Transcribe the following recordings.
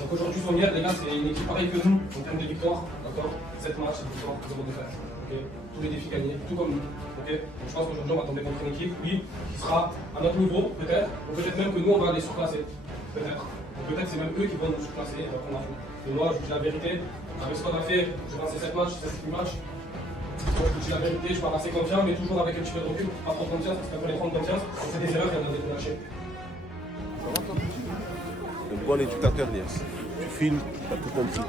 Donc aujourd'hui, Sonia, les gars, c'est une équipe pareille que nous en termes de victoire. D'accord, 7 matchs, 7 victoires, 0 défaite. Okay, tous les défis gagnés, tout comme nous. Okay, donc je pense qu'aujourd'hui, on va tomber contre une équipe, oui, qui sera à notre niveau, peut-être, ou peut-être même que nous, on va les surclasser. Peut-être. Peut-être c'est même eux qui vont nous surclasser et on a fait. Mais moi, je vous dis la vérité, avec ce qu'on a fait, j'ai lancé 7 matchs, 7 matchs. Moi, je vous dis la vérité, je pars assez confiant, mais toujours avec un petit peu de recul, pas trop de confiance, parce qu'après les prendre confiance, on fait des erreurs et on a des lâcher. Un bon éducateur, Nias. Tu filmes, tu as tout compris.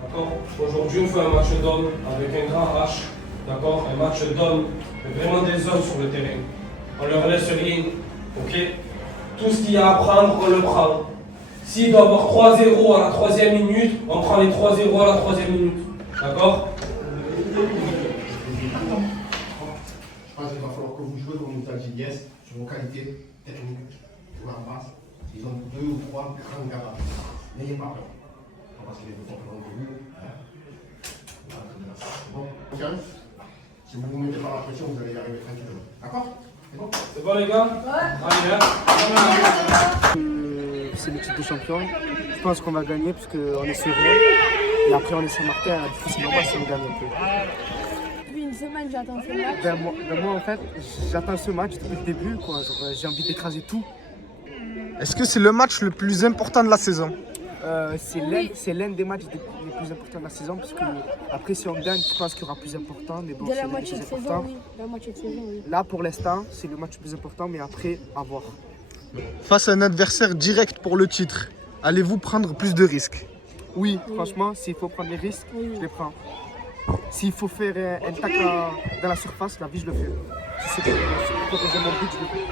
D'accord. Aujourd'hui, on fait un match d'hommes avec un grand H. D'accord. Un match d'hommes, vraiment des hommes sur le terrain. On leur laisse rien. Ok. Tout ce qu'il y a à prendre, on le prend. S'il doit y avoir 3-0 à la 3e minute, on prend les 3-0 à la 3e minute. D'accord. Je pense qu'il va falloir que vous jouiez comme nous a dit Yes sur vos qualités techniques ou en base. Ils ont 2 ou 3 grands gabarits. N'ayez pas peur. Parce qu'il est plus fort que vous. Bon, confiance. Si vous ne vous mettez pas la pression, vous allez y arriver tranquillement. D'accord? C'est bon? C'est bon les gars? Ouais. Allez, c'est l'équipe de champion. Je pense qu'on va gagner parce qu'on est serein. Et après on est Saint-Martin, difficilement si on gagne un peu. Depuis une semaine j'attends ce match. Moi en fait, j'attends ce match depuis le début. J'ai envie d'écraser tout. Est-ce que c'est le match le plus important de la saison? C'est l'un des matchs les plus importants de la saison parce que après si on gagne, je pense qu'il y aura plus important. Mais bon, De la c'est moitié le de plus saison, important. oui. De la moitié de saison, oui. Là pour l'instant, c'est le match le plus important, mais après, à voir. Face à un adversaire direct pour le titre, allez-vous prendre plus de risques? Oui, franchement, s'il faut prendre les risques, je les prends. S'il faut faire un tacle dans la surface, la vie, je le fais. Si c'est pour protéger mon but, je le fais.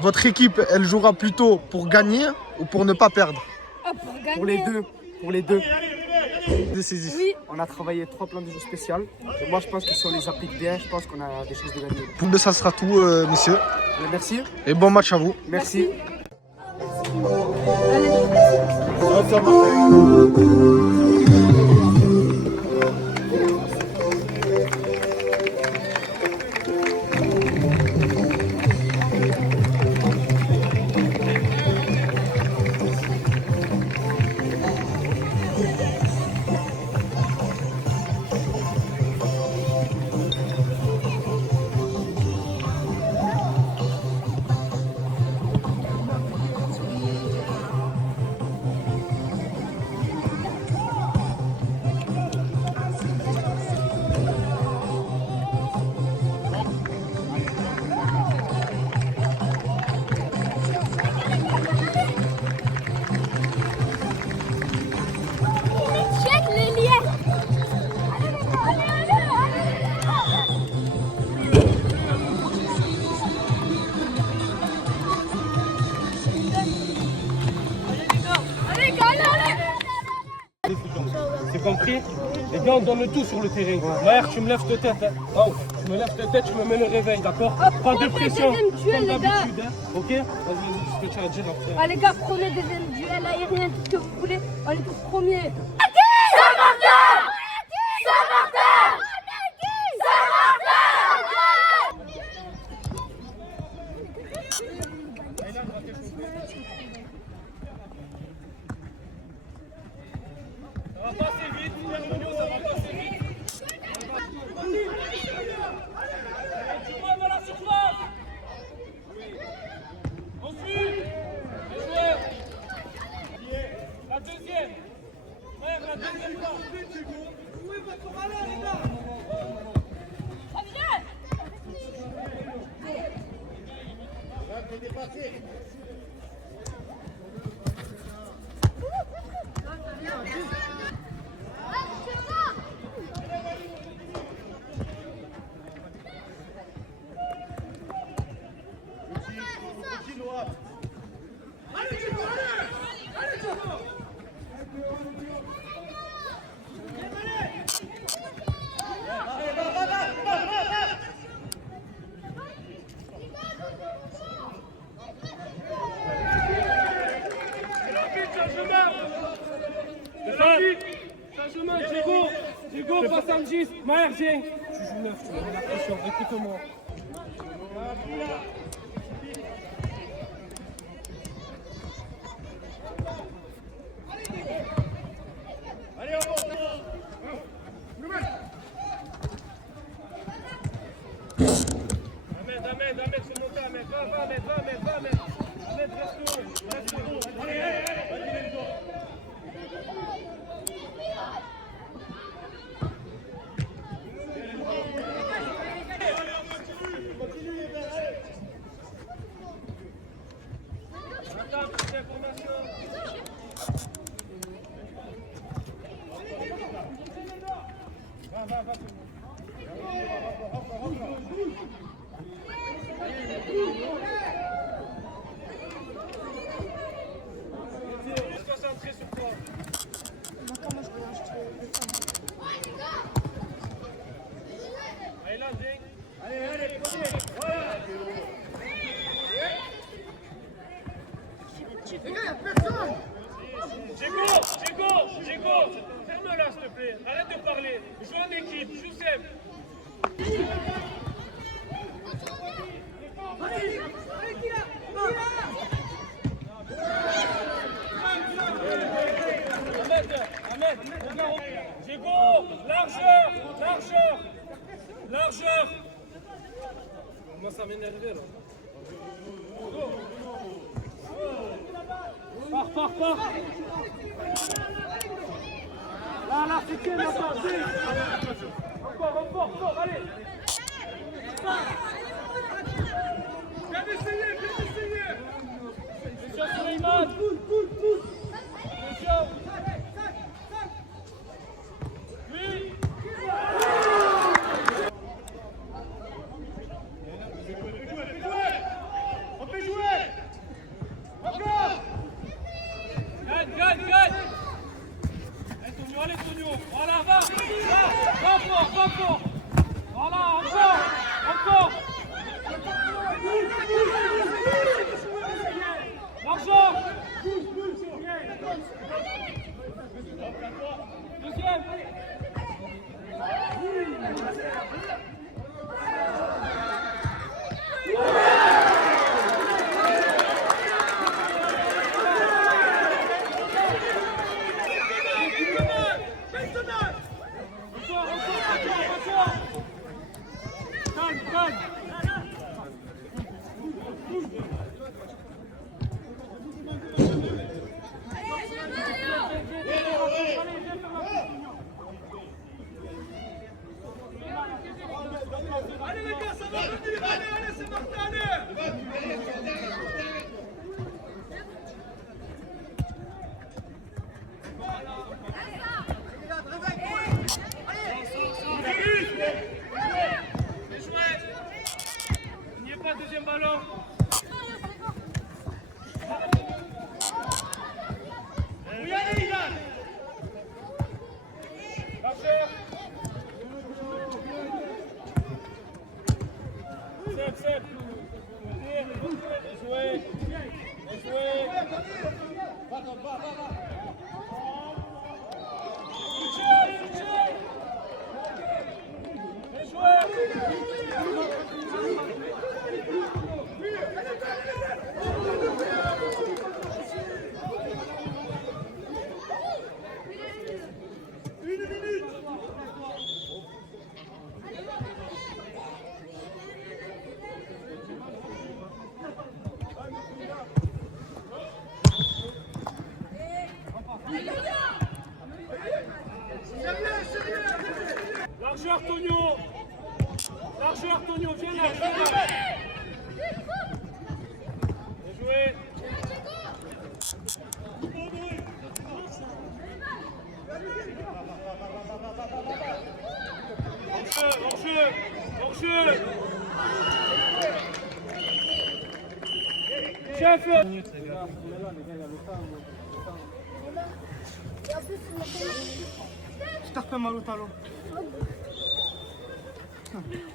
Votre équipe, elle jouera plutôt pour gagner ou pour ne pas perdre? Ah, pour gagner. Pour les deux. Décisif. Oui. On a travaillé 3 plans de jeu spécial. Et moi, je pense que si on les applique bien, je pense qu'on a des chances de gagner. Pour ça sera tout, messieurs. Merci. Et bon match à vous. Merci. C'est compris? Les gars, on donne le tout sur le terrain. Maher, tu me lèves de tête. Hein. Oh, tu me lèves de tête, tu me mets le réveil, d'accord? Pas de pression, comme d'habitude. Hein. Ok? Vas-y, ce que tu as à dire après. Ah les gas, prenez des duels aériens, tout ce que vous voulez. On est tous premiers. Ça va passer vite, ça va passer vite. Tu vois dans la surface. Ensuite, les joueurs. La deuxième. Frère, la deuxième part. Oui, mais pour aller, les gars. Changement, Diego, passe à 10. Maher, viens. Tu joues 9, tu me mets la pression, écoute-moi. Diego, ferme-la s'il te plaît, arrête de parler, joue en équipe, Youssef. Ahmed, Diego, largeur. Moi ça m'énerve là. Pars. Là, c'est qui la partie? Encore, allez. Viens essayer. Attention Suleiman. Attention. Oui. On peut jouer. Encore. Gagne. Allez Tonio, voilà, va fort. Voilà, encore. L'argent. Deuxième. Allez les gars, ça va venir, allez, c'est parti, Bien joué. Il n'y a pas de deuxième ballon. Oui, allez, Ilan. Largeur. Seb. Bien joué. Largeur, Tonio, viens là. Bien joué. Hors-jeu. Chef. Je te refais mal au talon.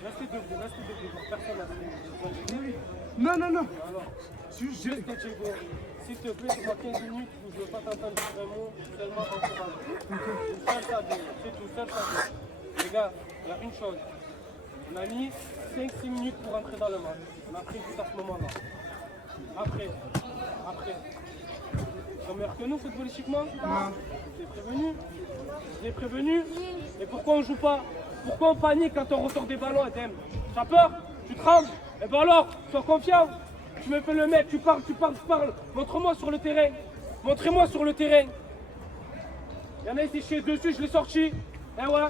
Restez debout, personne Non. Alors, juste Diego, s'il te plaît, c'est pas 15 minutes où je veux pas t'entendre vraiment seulement encourager. C'est tout, seul ça. Les gars, il y a une chose. On a mis 5-6 minutes pour entrer dans le match. On a pris tout à ce moment-là. Après. Ils sont meilleurs que nous footballistiquement? Non. Je l'ai prévenu. Et pourquoi on joue pas? Pourquoi on panique quand on ressort des ballons, Edem? Tu as peur? Tu trembles? Eh ben alors, sois confiant. Tu me fais le mec, tu parles. Montre-moi sur le terrain. Montrez-moi sur le terrain. Il y en a ici chez dessus, je l'ai sorti. Eh ouais.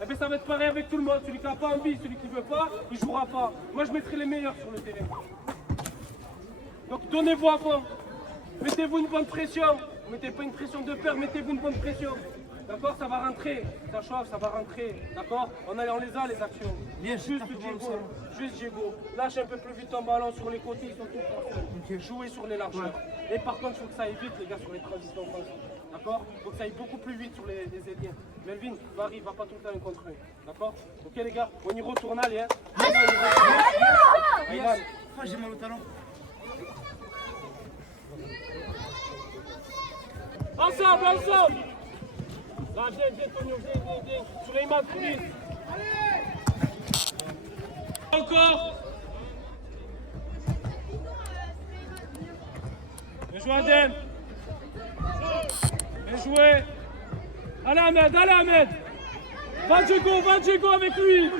Eh bien ça va être pareil avec tout le monde. Celui qui n'a pas envie, celui qui ne veut pas, il ne jouera pas. Moi je mettrai les meilleurs sur le terrain. Donc donnez-vous à fond. Mettez-vous une bonne pression. Mettez pas une pression de peur, mettez-vous une bonne pression. D'accord, ça va rentrer. Ça chauffe, ça va rentrer. D'accord, on les a les actions. Juste Diego. Lâche un peu plus vite ton ballon sur les côtés, ils sont tous personnes. Jouez sur les largeurs. Et par contre, il faut que ça aille vite, les gars, sur les transitions offensives. D'accord, il faut que ça aille beaucoup plus vite sur les ailiens. Melvin, Barry, va pas tout le temps un contre eux. D'accord. Ok les gars, on y retourne, allez. Hein. Allez, J'ai mal au talon. Ensemble. Là, viens, Tonio, viens. Souleymane, plus. Encore. Bien joué, Adem. Bien joué. Allez, Ahmed. Va Diego avec lui.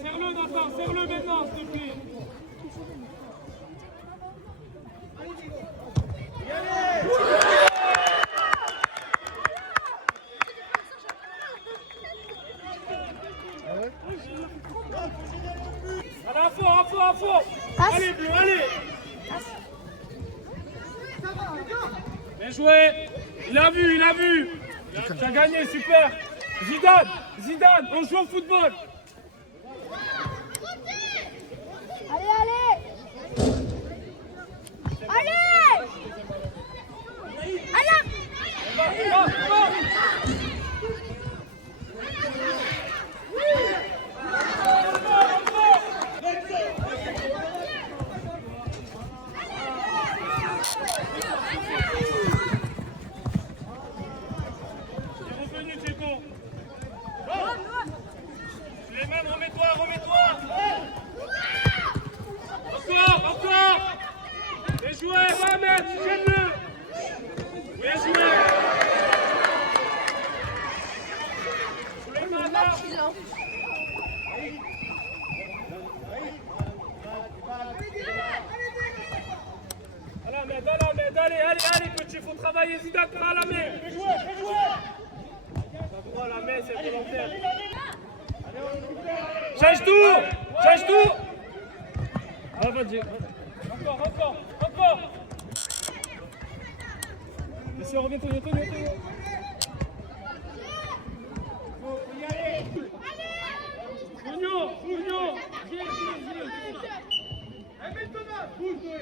Serre-le, Nathan, serre-le maintenant, s'il te plaît. Allez, à fond. Allez, Bleu, allez. Bien joué. Il a vu. Tu as gagné, super. Zidane, on joue au football. Encore. Bien joué, Mohamed, gêne-le. Bien joué. Allez, petit, faut travailler, Zidane, par la main. Bien joué. La main, c'est volontaire. Change tout. Ah, vas-y. Encore. Monsieur, reviens, Tonio. Faut y aller. Tonio. Viens. Allez, Thomas, bouge.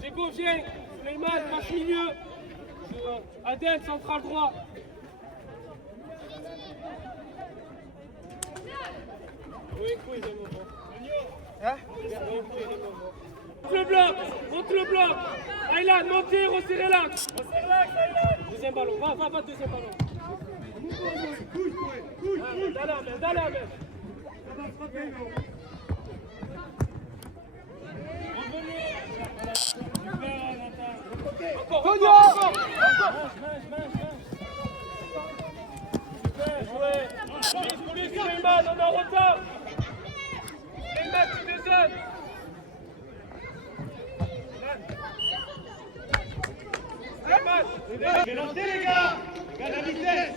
Diego, viens. Suleiman, match milieu. Adel, central droit. Monte le bloc. Aylan, montez, resserrez l'axe. Deuxième ballon, va, deuxième ballon. Dans la main. Encore. Super joué. Suleiman, on est en retard. Suleiman, tu dézones. Lancez les gars, la vitesse.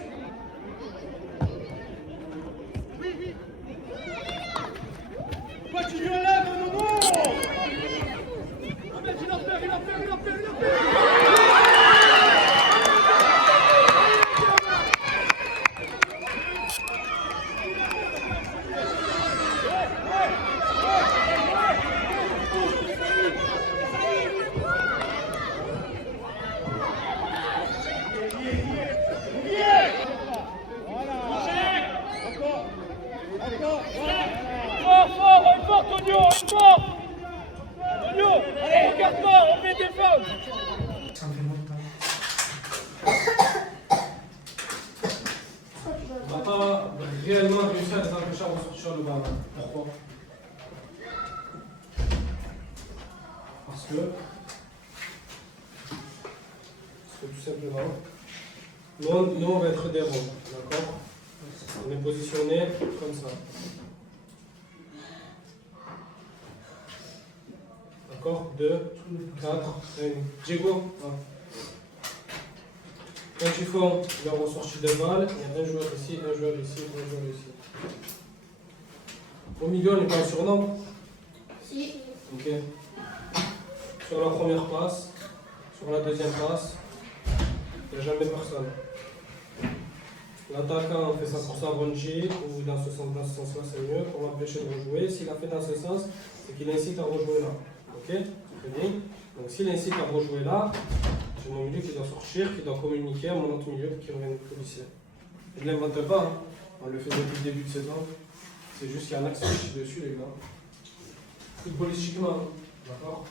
Pourquoi tu lui enlèves, non. Il en perd. Fort, Tonio, fort. Tonio, allez, regarde pas, on fait des fautes. On n'a pas réellement réussi à les empêcher à ressortir le ballon. Pourquoi? Parce que tout simplement, nous on va être des ronds, d'accord? On est positionné comme ça. D'accord? 2, 4, 1. Diego, quand ils font leur ressortie de balle, il y a un joueur ici, un joueur ici, un joueur ici. Au milieu, on n'est pas sur nombre? Si. Ok. Sur la première passe, sur la deuxième passe, il n'y a jamais personne. L'attaquant fait ça pour s'arranger, ou dans ce sens-là, c'est mieux, pour l'empêcher de rejouer. S'il a fait dans ce sens, c'est qu'il incite à rejouer là. Ok? Très bien. Donc s'il incite à rejouer là, j'ai mon milieu qui doit sortir, qui doit communiquer à mon autre milieu pour qu'il revienne au policier. Je ne l'invente pas, hein. On le fait depuis le début de saison. C'est juste qu'il y a un axe dessus, les gars. Footballistiquement, d'accord?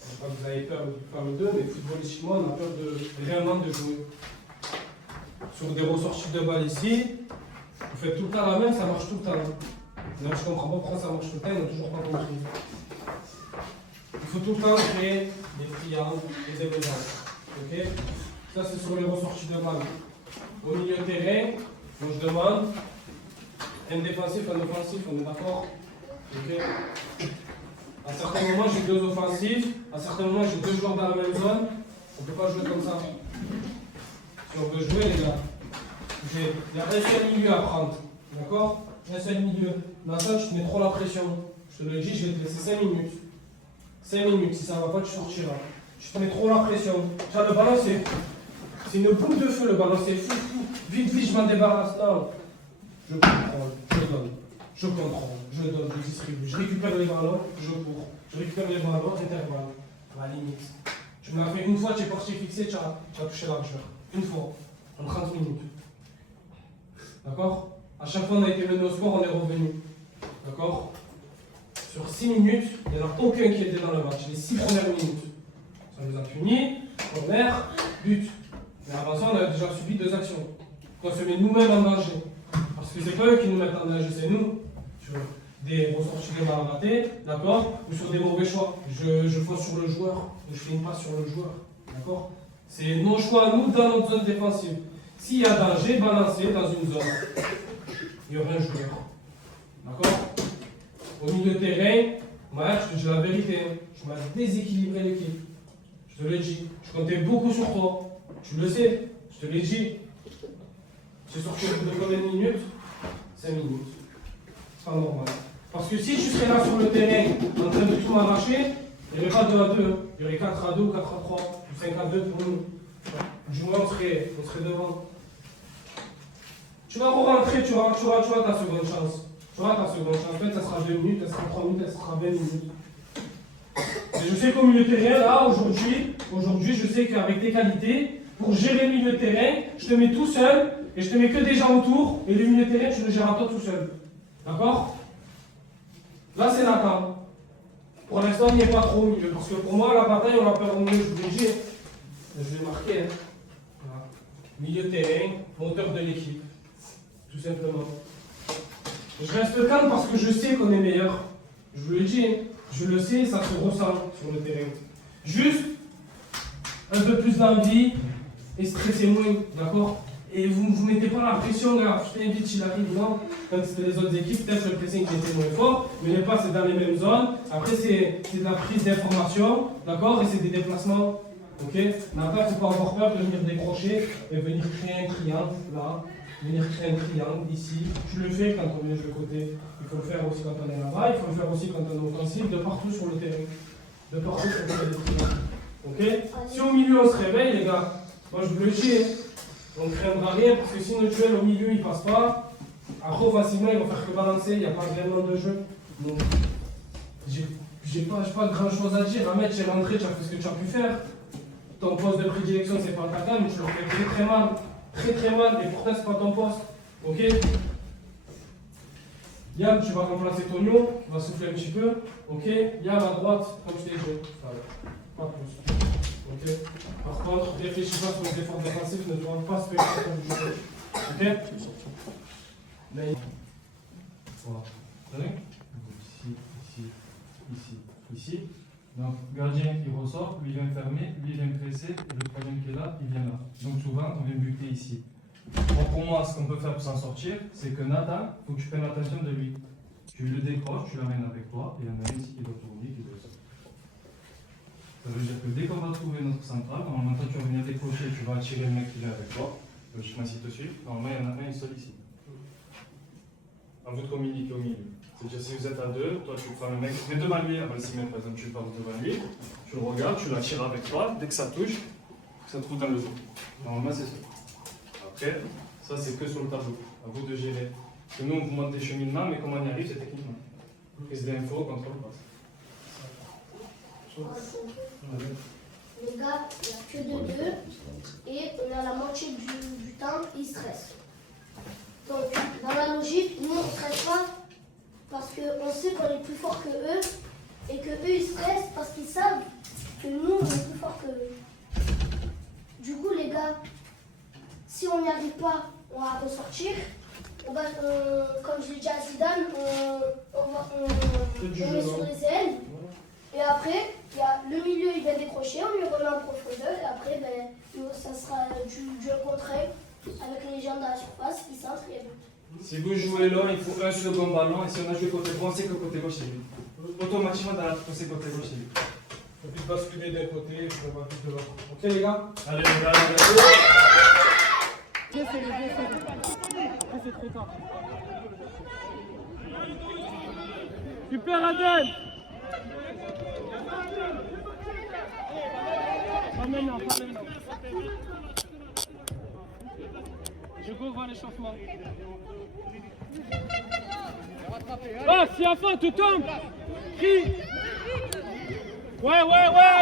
Je ne sais pas que vous avez peur de parler d'eux, mais footballistiquement, on a peur réellement de jouer. Sur des ressorties de balles ici, vous faites tout le temps la même, ça marche tout le temps. Donc je ne comprends pas pourquoi ça marche tout le temps, on n'a toujours pas compris. Il faut tout le temps créer des triangles, des émergences. Ok? Ça c'est sur les ressorties de balles. Au milieu de terrain, donc je demande un défensif, un offensif, on est d'accord? Ok? À certains moments j'ai deux offensifs, à certains moments j'ai deux joueurs dans la même zone. On ne peut pas jouer comme ça. Si on veut jouer, les gars, il y a un seul milieu à prendre. D'accord? Un seul milieu. Dans ça, tu te mets trop la pression. Je te le dis, je vais te laisser 5 minutes. 5 minutes, si ça ne va pas, tu sortiras. Tu te mets trop la pression. Tu vois, le ballon, c'est une boule de feu, le ballon, c'est fou. Vite, je m'en débarrasse. Non. Je contrôle, je donne. Je contrôle, je donne, je distribue. Je récupère les ballons, je cours. Je récupère les ballons, intervalle. À la limite. Tu me l'as fait une fois, tu es parti fixé, tu as touché l'argeur. Une fois, en 30 minutes. D'accord? À chaque fois, on a été mené au sport, on est revenu. D'accord? Sur 6 minutes, il n'y en a aucun qui était dans le match. Les 6 premières minutes. Ça nous a puni, corner, but. Mais avant ça, on a déjà subi 2 actions. On se met nous-mêmes en danger. Parce que c'est pas eux qui nous mettent en danger, c'est nous. Sur des ressorties de balles ratées, d'accord? Ou sur des mauvais choix. Je fonce sur le joueur, ou je fais une passe sur le joueur. D'accord? C'est nos choix à nous dans notre zone défensive. S'il y a danger, balancez dans une zone. Il y aura un joueur. D'accord? Au milieu de terrain, moi, je te dis la vérité. Je m'ai déséquilibré l'équipe. Je te l'ai dit. Je comptais beaucoup sur toi. Tu le sais. Je te l'ai dit. J'ai sorti au bout de combien de minutes? 5 minutes. C'est pas normal. Parce que si je serais là sur le terrain en train de tout m'arracher, il n'y aurait pas 2 à 2. Il y aurait 4 à 2 ou 4 à 3. Ou 5 à 2 pour nous. Du moins, on serait devant. Tu vas rentrer, tu auras ta seconde chance. Tu auras ta seconde chance. Peut-être ça sera 2 minutes, ça sera 3 minutes, ça sera 20 minutes. je sais qu'au milieu de terrain, là, aujourd'hui, je sais qu'avec tes qualités, pour gérer le milieu de terrain, je te mets tout seul et je te mets que des gens autour et le milieu de terrain, tu le gères à toi tout seul. D'accord? Là, c'est Nathan. Pour l'instant, il n'y est pas trop au milieu parce que pour moi, la bataille, on l'a peur au milieu, je vous l'ai dit. Je vais marquer. Hein. Voilà. Milieu de terrain, moteur de l'équipe. Tout simplement. Je reste calme parce que je sais qu'on est meilleur. Je vous le dis, hein. Je le sais, ça se ressent sur le terrain. Juste un peu plus d'envie et stressez moins, d'accord? Et vous ne mettez pas la pression, là, je t'invite, s'il arrive, non? Quand c'était les autres équipes, peut-être le pressing qui était moins fort, mais les passes, c'est dans les mêmes zones. Après, c'est de la prise d'information, d'accord? Et c'est des déplacements, ok? Nathan, il ne faut pas avoir peur de venir décrocher et venir créer un triangle, là. Venir créer un triangle ici. Tu le fais quand on est de le côté. Il faut le faire aussi quand on est là-bas. Il faut le faire aussi quand on est offensif, de partout sur le terrain. De partout sur le terrain. Ok? Si au milieu on se réveille, les gars, moi je vous le dis, on ne craindra rien parce que si notre duel au milieu il passe pas, après offensivement ils vont faire que balancer, il n'y a pas vraiment de jeu. Donc, j'ai pas grand chose à dire. Ahmed, tu es rentré, tu as fait ce que tu as pu faire. Ton poste de prédilection, c'est pas le tata, mais tu le fais très très mal. Très très mal, et pourtant c'est pas ton poste. Ok? Yann, tu vas remplacer Tonio, tu vas souffler un petit peu. Ok? Yann à droite, comme je t'ai dit. Voilà. Pas plus. Ok? Par contre, réfléchis pas sur les efforts défensifs, ne dois pas se faire du jeu. Ok? Mais... Voilà. Vous avez? Ici. Donc, gardien qui ressort, lui vient fermer, lui vient presser, et le troisième qui est là, il vient là. Donc souvent, on vient buter ici. Bon, pour moi, ce qu'on peut faire pour s'en sortir, c'est que Nathan, il faut que tu prennes attention de lui. Tu le décroches, tu l'amènes avec toi, et il y en a un ici qui doit tourner, qui doit sortir. Ça veut dire que dès qu'on va trouver notre centrale, normalement, toi, tu vas venir décrocher, tu vas attirer le mec qui est avec toi. Logiquement, s'il te suit, normalement, il y en a un seul ici. À vous de communiquer au milieu. C'est-à-dire, si vous êtes à deux, toi tu prends le mec, mets devant lui, avant 6 mètres par exemple, tu passes devant lui, tu le regardes, tu l'attires avec toi, dès que ça touche, ça trouve dans le dos. Normalement, c'est ça. Après, ça c'est que sur le tableau, à vous de gérer. Parce que nous, on vous montre des cheminements, mais comment on y arrive, c'est techniquement. Prise d'info, contrôle, passe. Les gars, il n'y a que de deux, et on est à la moitié du temps, ils stressent. Donc, dans la logique, nous on ne stresse pas parce qu'on sait qu'on est plus fort que eux et que eux ils stressent parce qu'ils savent que nous on est plus fort que eux. Du coup, les gars, si on n'y arrive pas, on va ressortir. Comme je l'ai dit à Zidane, on est sur les ailes. Et après, il y a le milieu, il va décrocher, on lui remet en profondeur. Et après, ça sera du 1 contre 1 avec les gens dans la surface qui centrent et but. Si vous jouez là, il faut un second ballon, et si on a joué côté droit, on sait que côté gauche c'est lui. Automatiquement, dans la c'est côté gauche c'est lui. Il faut plus basculer d'un côté, il faut pas plus de l'autre. Ok les gars? Allez les gars, Après, c'est très tard. Super Adèle. Pas maintenant, pas maintenant. Je go voir l'échauffement. Ah, si à fond, tu tombes. Crie. Ouais,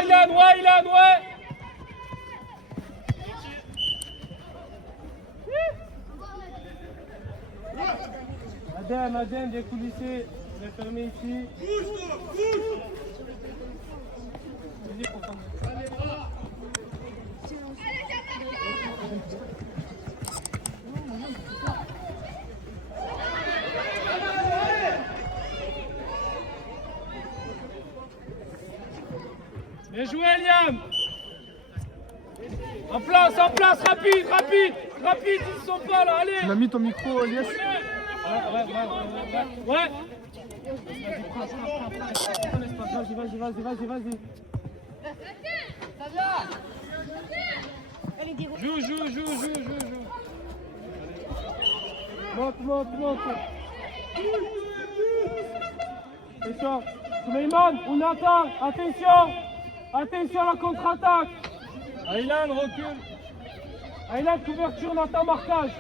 Ilan, ouais. Adem, bien coulissé. Je vais fermer ici. Bien joué, Liam. En place, rapide, ils sont pas là, allez. Tu l'as mis ton micro, Elias? Ouais. Vas-y. Joue. Monte. Attention. Suleiman, on attend. Attention à la contre-attaque. Aylan, recule. Aylan, couverture, Nathan, marquage.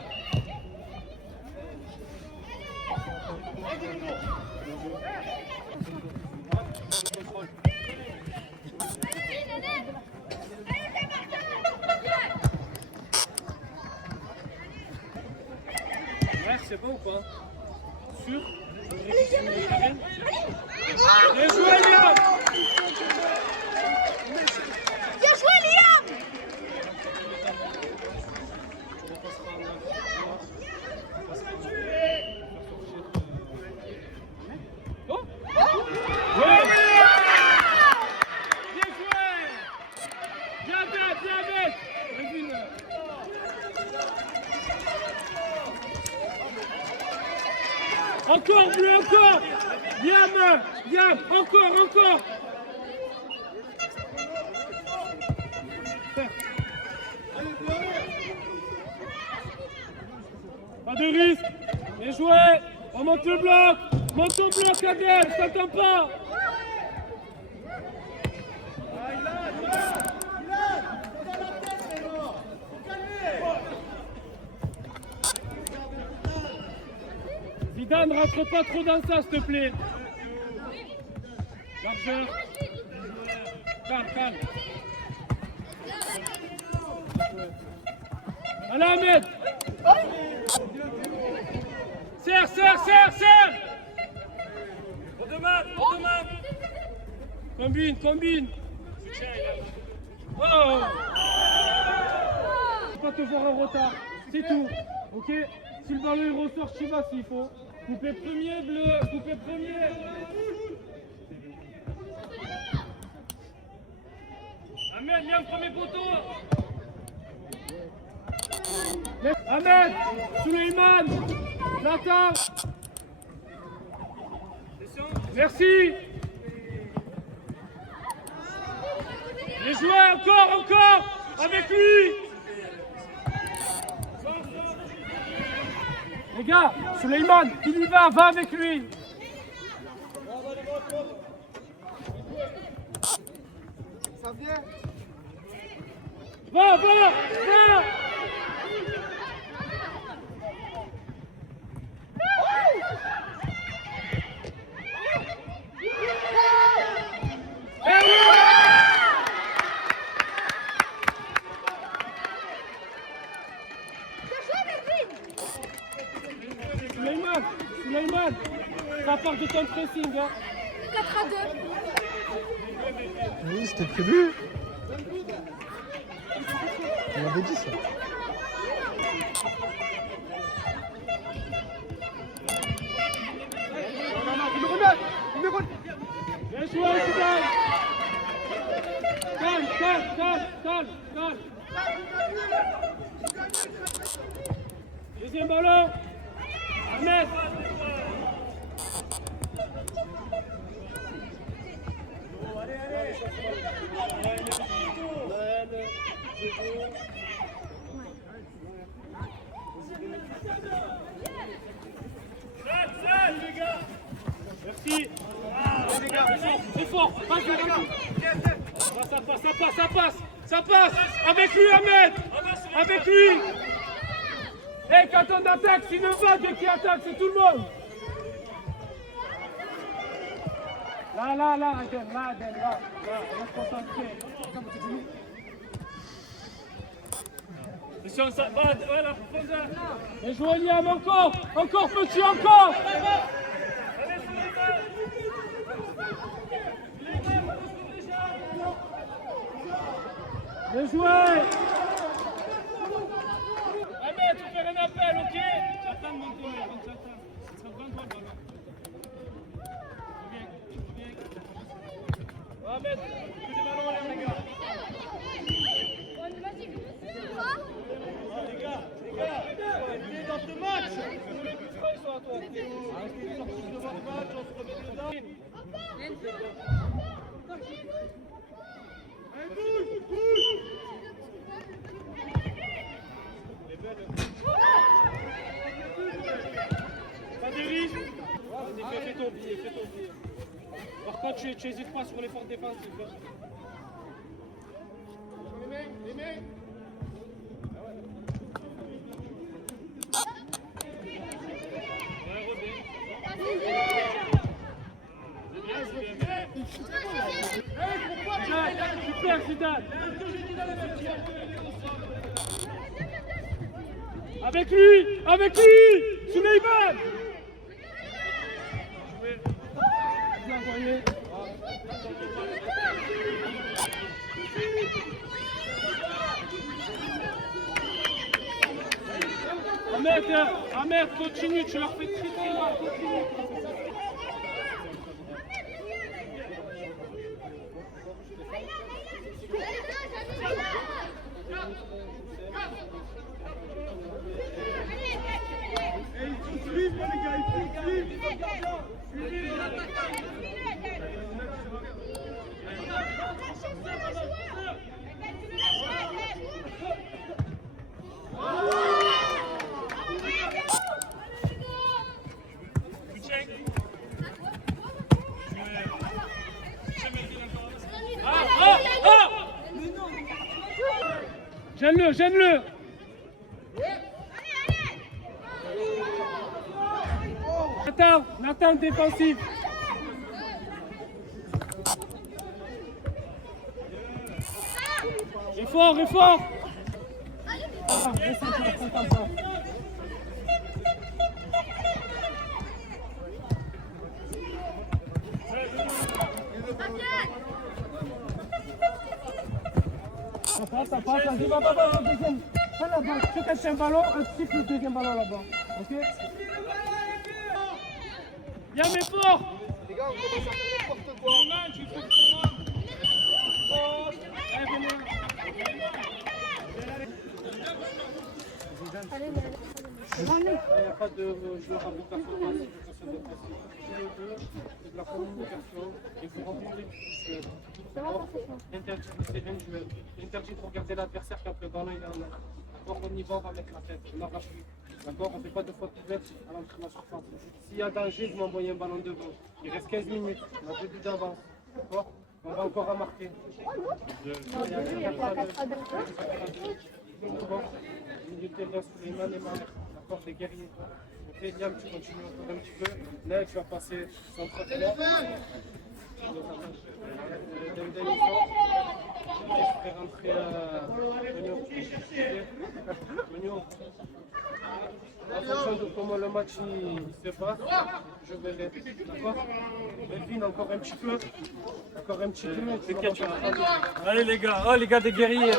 sais pas ou pas? Sûr? Bien joué, Liam! Bien joué, Liam! Oh! Ouais! Bien joué! Bien bête, bien bête! Encore, bleu, encore! Bien, encore! Pas de risque! Bien joué! On monte le bloc! Monte ton bloc, Adèle! Je t'entends pas! Zidane, rentre pas trop dans ça, s'il te plaît. Largeur. Calme. Allez, Ahmed. Serre. Redemande. Combine. Oh. Faut pas te voir en retard, c'est tout. Ok? Si le ballon il ressort, tu vas s'il faut. Coupé premier, bleu, coupé premier. Ahmed, viens, premier poteau. Ahmed, Souleymane, Zlatan. Merci. Les joueurs, encore, avec lui. Les gars, Souleymane, il y va avec lui. Ça vient. Va. Souleymane, ça part de ton pressing. Hein. 4-2. Oui, c'était prévu. On m'avait dit ça. Bien joué, Zidane. Calme. Deuxième ballon. Ahmed. Merci. C'est fort. Ça passe. Avec lui, Ahmed. Avec lui. Et quand on attaque, c'est le vague qui attaque, c'est tout le monde. Là, Adèle, là. On se concentrer. Attention, ça va, voilà, profondeur. Et jouez Liam, encore petit, encore. Bien joué. Ahmed, tu fais un appel, ok? J'attends mon tour, j'attends. Ce sera devant toi le ballon. Ahmed, tu fais des ballons là, les gars. Les gars, restez dans ce match. Ils sont à toi. Restez devant le match, on se remet dedans. Pas de risque. Vas-y, fais ton pied. Par contre, tu n'hésites pas sur l'effort défensif. Les mains. Super, Zidane. Avec lui. Suleiman. Ahmed, continue, tu leur fais très très mal, continue. Gêne-le, gêne-le. Nathan, défensif. Effort, effort. Ça passe, vas-y, va, deuxième. Va là-bas, tu caches un ballon, un siffle le deuxième ballon là-bas. Ok? Bien, mais fort! Les gars, on commence à faire n'importe quoi. Allez, Il n'y a pas de joueur à bout performance, c'est de la communication, il faut remplir les interdit de laisser un joueur, interdit de regarder l'adversaire quand le ballon est en main. D'accord, on y va, on va mettre la tête, on n'arrache plus. D'accord, on ne fait pas de faute ouverte à l'entrée de la surface. S'il y a danger, je m'envoie un ballon devant. Il reste 15 minutes, on a 2 buts d'avance. D'accord, on va encore remarquer. Milieu de terrain, Suleiman et Maher, d'accord, les guerriers. Ok, Liam, tu continues encore un petit peu. Là, tu vas passer centre terrain. Je ferai rentrer Mignon. En fonction de comment le match il se passe, je verrai. D'accord? Melvin, encore un petit peu. Encore un petit peu. Allez les gars, oh les gars des guerriers.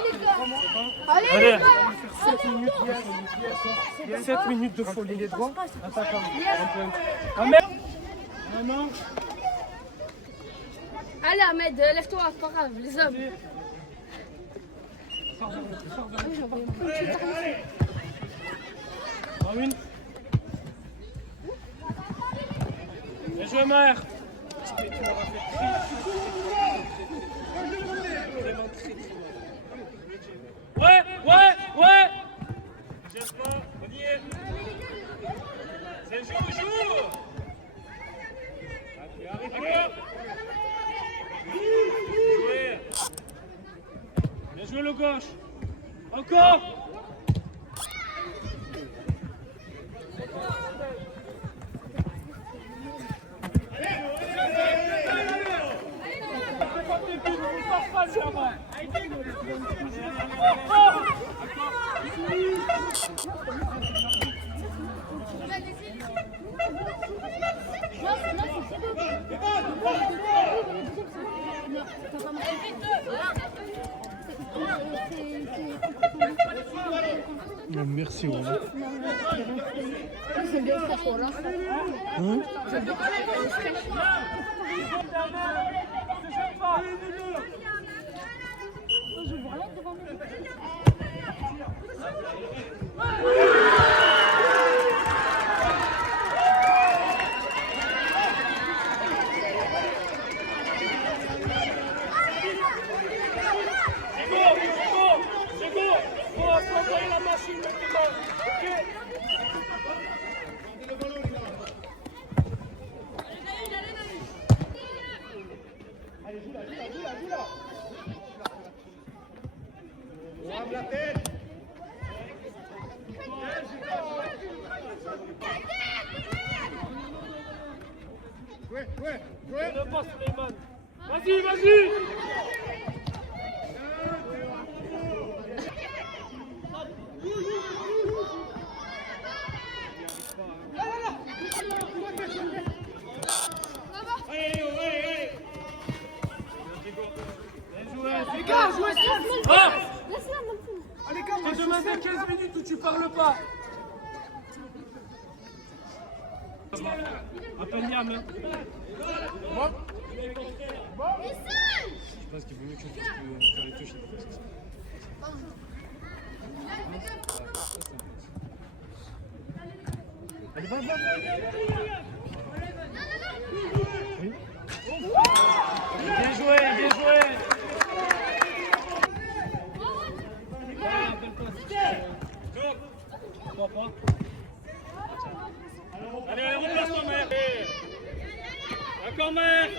Allez. 7 minutes de folie. Les droits. Attaquant. Ahmed. Maman. Allez Ahmed, lève-toi, c'est pas grave, les hommes. Marvin. Bien joué Maher. Ouais. Gêne pas, on y est. C'est joue. D'accord. Bien joué le gauche. Encore. Merci. C'est bien fait pour là. Je vois rien devant moi. C'est bon. Faut envoyer la machine maintenant. Ok. Allez, joue là. Lave la tête. Ouais. Ne pas Suleiman. Vas-y. Les gars, jouez seul. Laisse-la, Mansour. Allez, calme. Je te demandé 15 minutes où tu parles pas. Appelle Liam. Les seuls. Bien joué, bien joué. Allez, replace-toi, mère. D'accord, mère.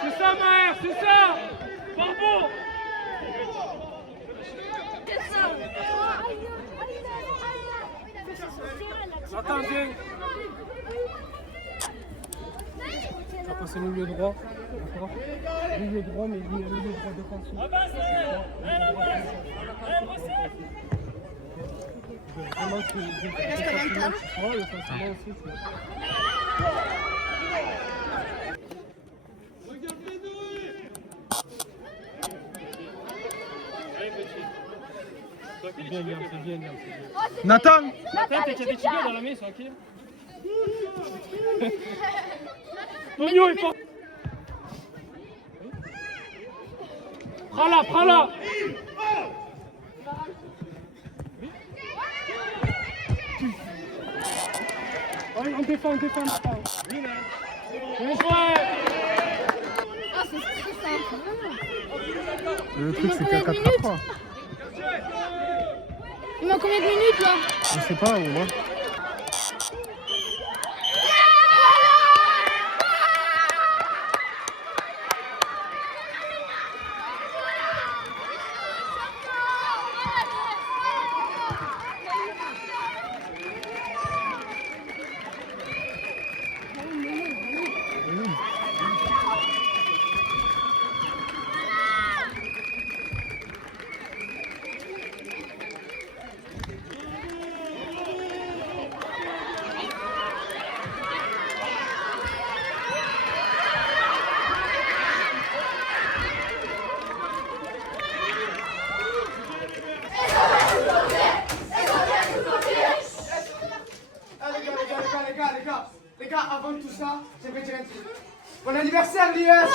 C'est ça, mère, c'est ça. Bravo. Attendez. On va passer milieu droit. D'accord. Milieu droit, mais milieu droit défensif. Vraiment, C'est bien, Liam, c'est bien, Liam. Nathan, Attends, t'es qu'il y a des tigres dans la main, c'est ok. Tonio, il faut. Prends-la, prends-la. on défend, on défend. Bien joué. Ah, c'est simple. le truc c'est qu'à 4-3. Il manque combien de minutes là? Je sais pas, au moins. Les gars, avant tout ça, j'aimerais dire un truc. Bon anniversaire, l'IS!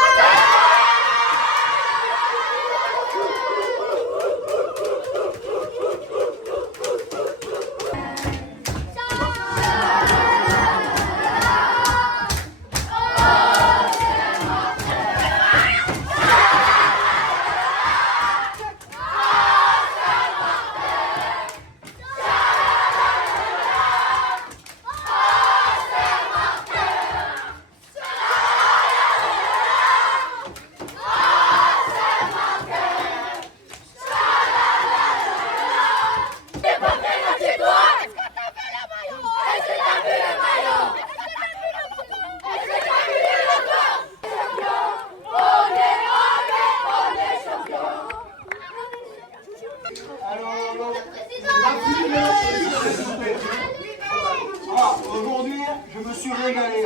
Aujourd'hui, je me suis régalé.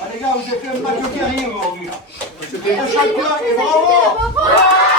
Ah les gars, vous avez fait un match de carrière aujourd'hui. C'était de chacun et bravo!